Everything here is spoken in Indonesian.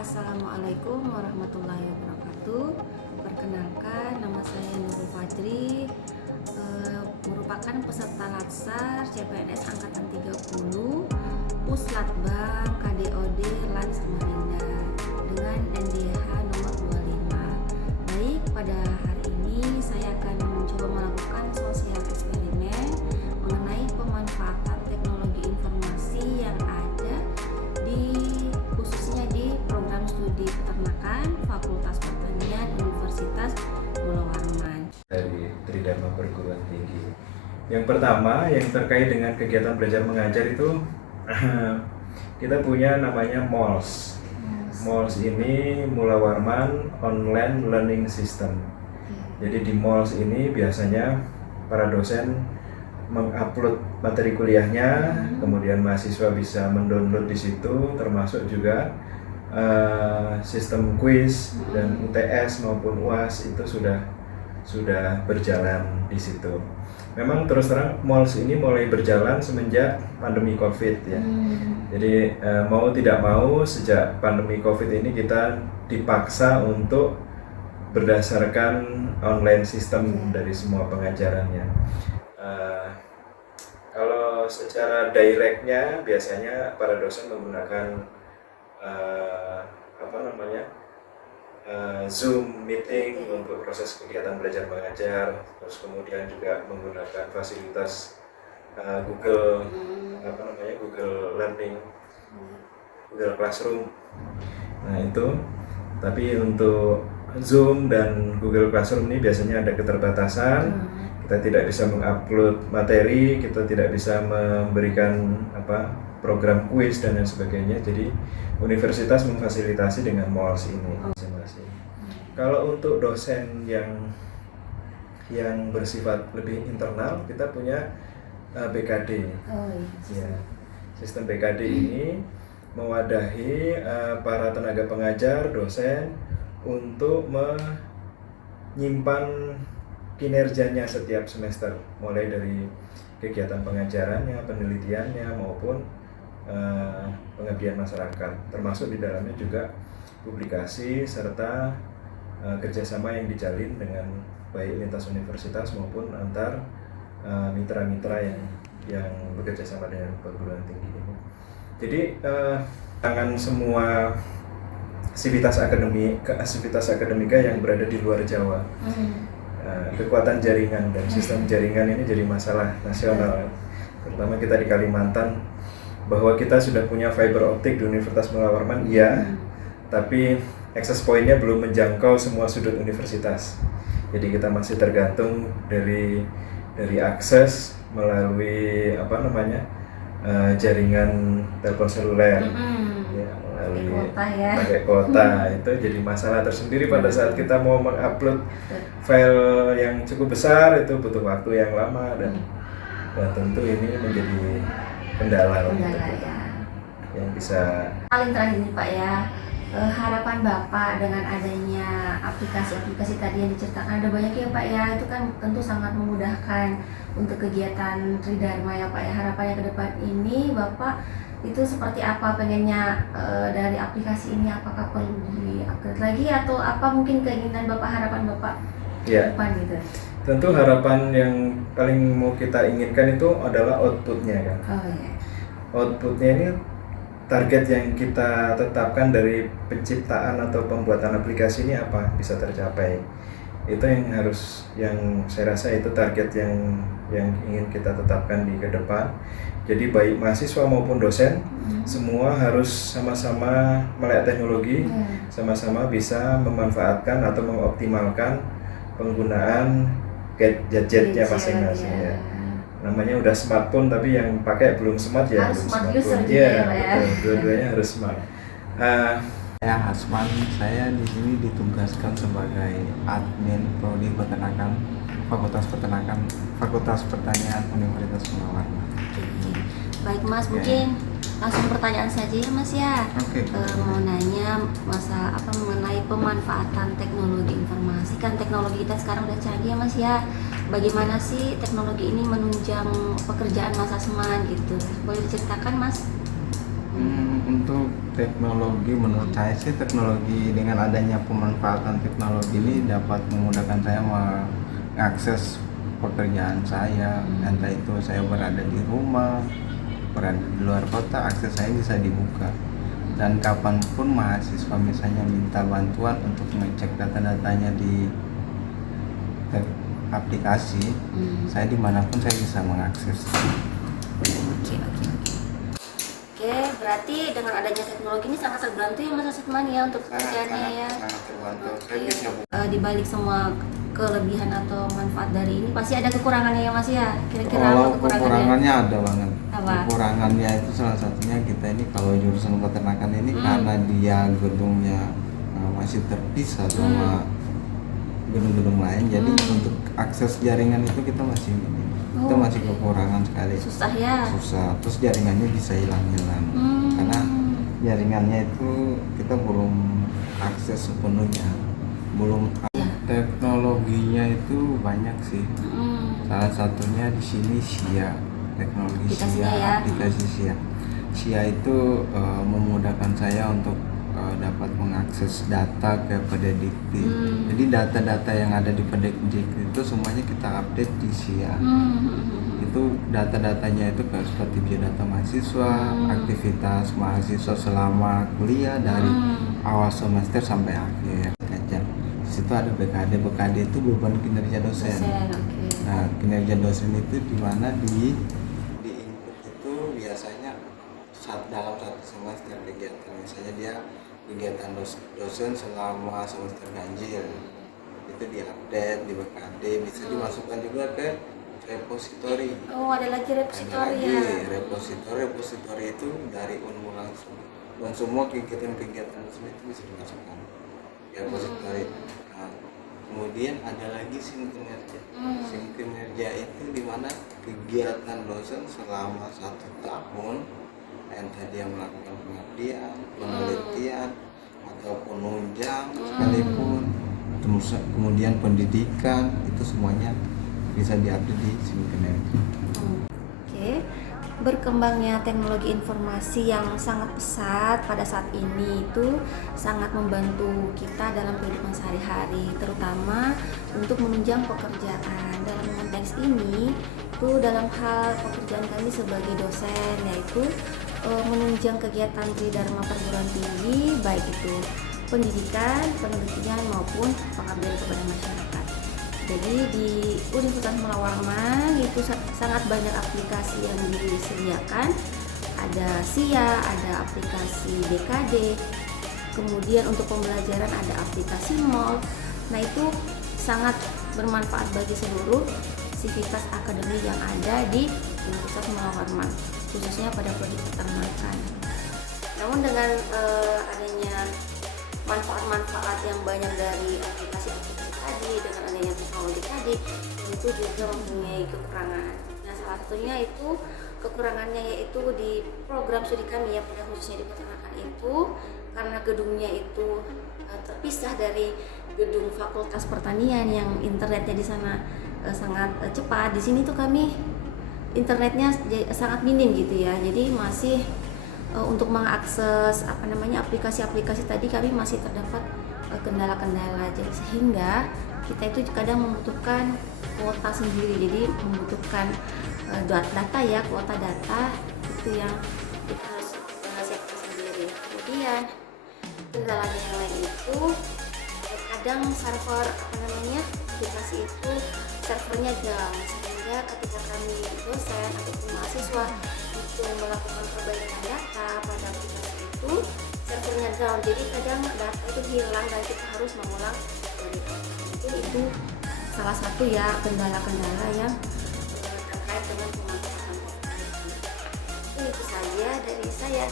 Assalamualaikum warahmatullahi wabarakatuh. Perkenalkan, nama saya Nurul Fajri, merupakan peserta Latsar CPNS Angkatan 30 Puslatbang KDOD LAN Samarinda dengan NDH nomor 25. Baik, pada hari ini saya akan mencoba melakukan sosial eksperimen mengenai pemanfaatan teknologi informasi yang ada khususnya di program studi peternakan Fakultas Pertanian Universitas Pulau Warman dari Tridharma Perguruan Tinggi. Yang pertama yang terkait dengan kegiatan belajar mengajar itu kita punya namanya MOLS. MOLS ini Mula Warman Online Learning System. Jadi di MOLS ini biasanya para dosen mengupload materi kuliahnya, kemudian mahasiswa bisa mendownload di situ, termasuk juga sistem kuis dan UTS maupun UAS itu sudah berjalan di situ. Memang terus terang MOLS ini mulai berjalan semenjak pandemi COVID ya. Jadi mau tidak mau sejak pandemi COVID ini kita dipaksa untuk berdasarkan online sistem dari semua pengajarannya. Kalau secara directnya biasanya para dosen menggunakan Zoom meeting untuk proses kegiatan belajar mengajar, terus kemudian juga menggunakan fasilitas Google Learning, Google Classroom. Nah itu, tapi untuk Zoom dan Google Classroom ini biasanya ada keterbatasan. Kita tidak bisa mengupload materi, kita tidak bisa memberikan program kuis dan lain sebagainya. Jadi universitas memfasilitasi dengan MOLS ini masing-masing. Kalau untuk dosen yang bersifat lebih internal, kita punya BKD. Ya, sistem BKD ini mewadahi para tenaga pengajar, dosen untuk menyimpan kinerjanya setiap semester, mulai dari kegiatan pengajarannya, penelitiannya maupun pengabdian masyarakat, termasuk di dalamnya juga publikasi serta kerjasama yang dijalin dengan baik lintas universitas maupun antar mitra-mitra yang bekerja sama dengan perguruan tinggi ini. Jadi tangan semua sivitas akademika yang berada di luar Jawa. Kekuatan jaringan dan sistem jaringan ini jadi masalah nasional, terutama kita di Kalimantan, bahwa kita sudah punya fiber optik di Universitas Mula Warman, iya, tapi access point-nya belum menjangkau semua sudut universitas. Jadi kita masih tergantung dari akses melalui jaringan telepon seluler, pakai kuota itu jadi masalah tersendiri pada saat kita mau mengupload file yang cukup besar, itu butuh waktu yang lama dan tentu ini menjadi kendala ya. Yang bisa paling terakhir nih Pak ya, harapan Bapak dengan adanya aplikasi-aplikasi tadi yang diceritakan, ada banyak ya Pak ya, itu kan tentu sangat memudahkan untuk kegiatan Tridharma ya Pak ya. Harapannya ke depan ini Bapak itu seperti apa, pengennya dari aplikasi ini, apakah perlu di-upgrade lagi atau apa mungkin keinginan Bapak, harapan Bapak ke depan gitu? Tentu harapan yang paling mau kita inginkan itu adalah outputnya kan. Outputnya ini target yang kita tetapkan dari penciptaan atau pembuatan aplikasi ini apa bisa tercapai. Itu yang saya rasa itu target yang ingin kita tetapkan di ke depan. Jadi baik mahasiswa maupun dosen semua harus sama-sama melek teknologi, sama-sama bisa memanfaatkan atau mengoptimalkan penggunaan gadgetnya masing-masing ya. Namanya udah smartphone tapi yang pakai belum smart ya, harus belum smart smartphone user ya, betul, dua-duanya harus smart. Saya Hasman, saya di sini ditugaskan sebagai admin prodi peternakan Fakultas Pertanian Universitas Pulau Warman. Baik Mas, mungkin langsung pertanyaan saja ya Mas ya. Mau nanya mengenai pemanfaatan teknologi informasi. Kan teknologi kita sekarang udah canggih ya Mas ya. Bagaimana sih teknologi ini menunjang pekerjaan Mas Asman gitu? Boleh diceritakan Mas? Untuk teknologi, menurut saya sih teknologi dengan adanya pemanfaatan teknologi ini dapat memudahkan saya mengakses pekerjaan saya, entah itu saya berada di rumah, berada di luar kota, akses saya bisa dibuka. Dan kapanpun mahasiswa misalnya minta bantuan untuk mengecek data-datanya di aplikasi, saya dimanapun saya bisa mengakses. Oke, berarti dengan adanya teknologi ini sangat terbantu ya Mas Asitman ya untuk pekerjaannya ya. Sangat terbantu. Saya Oke. bisa Di balik semua kelebihan atau manfaat dari ini pasti ada kekurangannya ya Mas ya. Kira-kira apa kalau kekurangannya? kekurangannya ada banget. Apa? Kekurangannya itu salah satunya kita ini kalau jurusan peternakan ini karena dia gedungnya masih terpisah sama gedung-gedung lain, jadi untuk akses jaringan itu kita masih minim. Itu masih kekurangan sekali. Susah ya. Susah. Terus jaringannya bisa hilang-hilang karena jaringannya itu kita belum akses sepenuhnya, belum. Teknologinya itu banyak sih. Salah satunya di sini SIA, teknologi Aplikasinya SIA, ya. aplikasi SIA. SIA itu memudahkan saya untuk dapat mengakses data ke Pededikti. Jadi data-data yang ada di Pededikti itu semuanya kita update di SIA. Itu data-datanya itu seperti biodata mahasiswa, aktivitas mahasiswa selama kuliah dari awal semester sampai akhir. Di situ ada BKD itu beban kinerja dosen. Oke. Nah, kinerja dosen itu di mana di input itu biasanya dalam satu semester kegiatan, misalnya dia kegiatan dosen selama semester ganjil itu diupdate di BKD, bisa dimasukkan juga ke repositori. Oh, ada lagi repositori ya. Repositori itu dari UNMU langsung, dan semua kegiatan-kegiatan dosen itu bisa dimasukkan ke repositori. Nah, kemudian ada lagi SIM kinerja. SIM kinerja itu di mana kegiatan dosen selama 1 tahun, entah dia melakukan pengabdian, penelitian, atau penunjang sekalipun, terus kemudian pendidikan, itu semuanya bisa diupdate di SIM kinerja. Oke. Berkembangnya teknologi informasi yang sangat pesat pada saat ini itu sangat membantu kita dalam kehidupan sehari-hari, terutama untuk menunjang pekerjaan. Dalam konteks ini itu dalam hal pekerjaan kami sebagai dosen, yaitu menunjang kegiatan Tridharma perguruan tinggi, baik itu pendidikan, penelitian maupun pengabdian kepada masyarakat. Jadi di Universitas Mula Warman itu sangat banyak aplikasi yang disediakan. Ada SIA, ada aplikasi BKD, kemudian untuk pembelajaran ada aplikasi MOL. Nah, itu sangat bermanfaat bagi seluruh sivitas akademik yang ada di Universitas Mula Warman, khususnya pada prodi peternakan. Namun dengan adanya manfaat-manfaat yang banyak dari aplikasi-aplikasi tadi, dengan adanya teknologi tadi, itu juga mempunyai kekurangan. Nah, salah satunya itu kekurangannya yaitu di program studi kami ya, pada khususnya di peternakan itu, karena gedungnya itu terpisah dari gedung Fakultas Pertanian yang internetnya di sana sangat cepat. Di sini tuh kami internetnya sangat minim gitu ya, jadi masih untuk mengakses aplikasi-aplikasi tadi kami masih terdapat kendala-kendala, jadi sehingga kita itu kadang membutuhkan kuota sendiri, jadi membutuhkan kuota data itu yang kita harus siapkan sendiri. Kemudian kendalanya yang lain itu kadang server aplikasi itu servernya down, sehingga ketika kami dosen ataupun mahasiswa itu melakukan perbaikan data pada aplikasi itu servernya down, jadi kadang data itu hilang dan kita harus mengulang dari awal. Mungkin itu salah satu ya kendala-kendala yang terkait dengan pemanfaatan teknologi. Itu saja dari saya.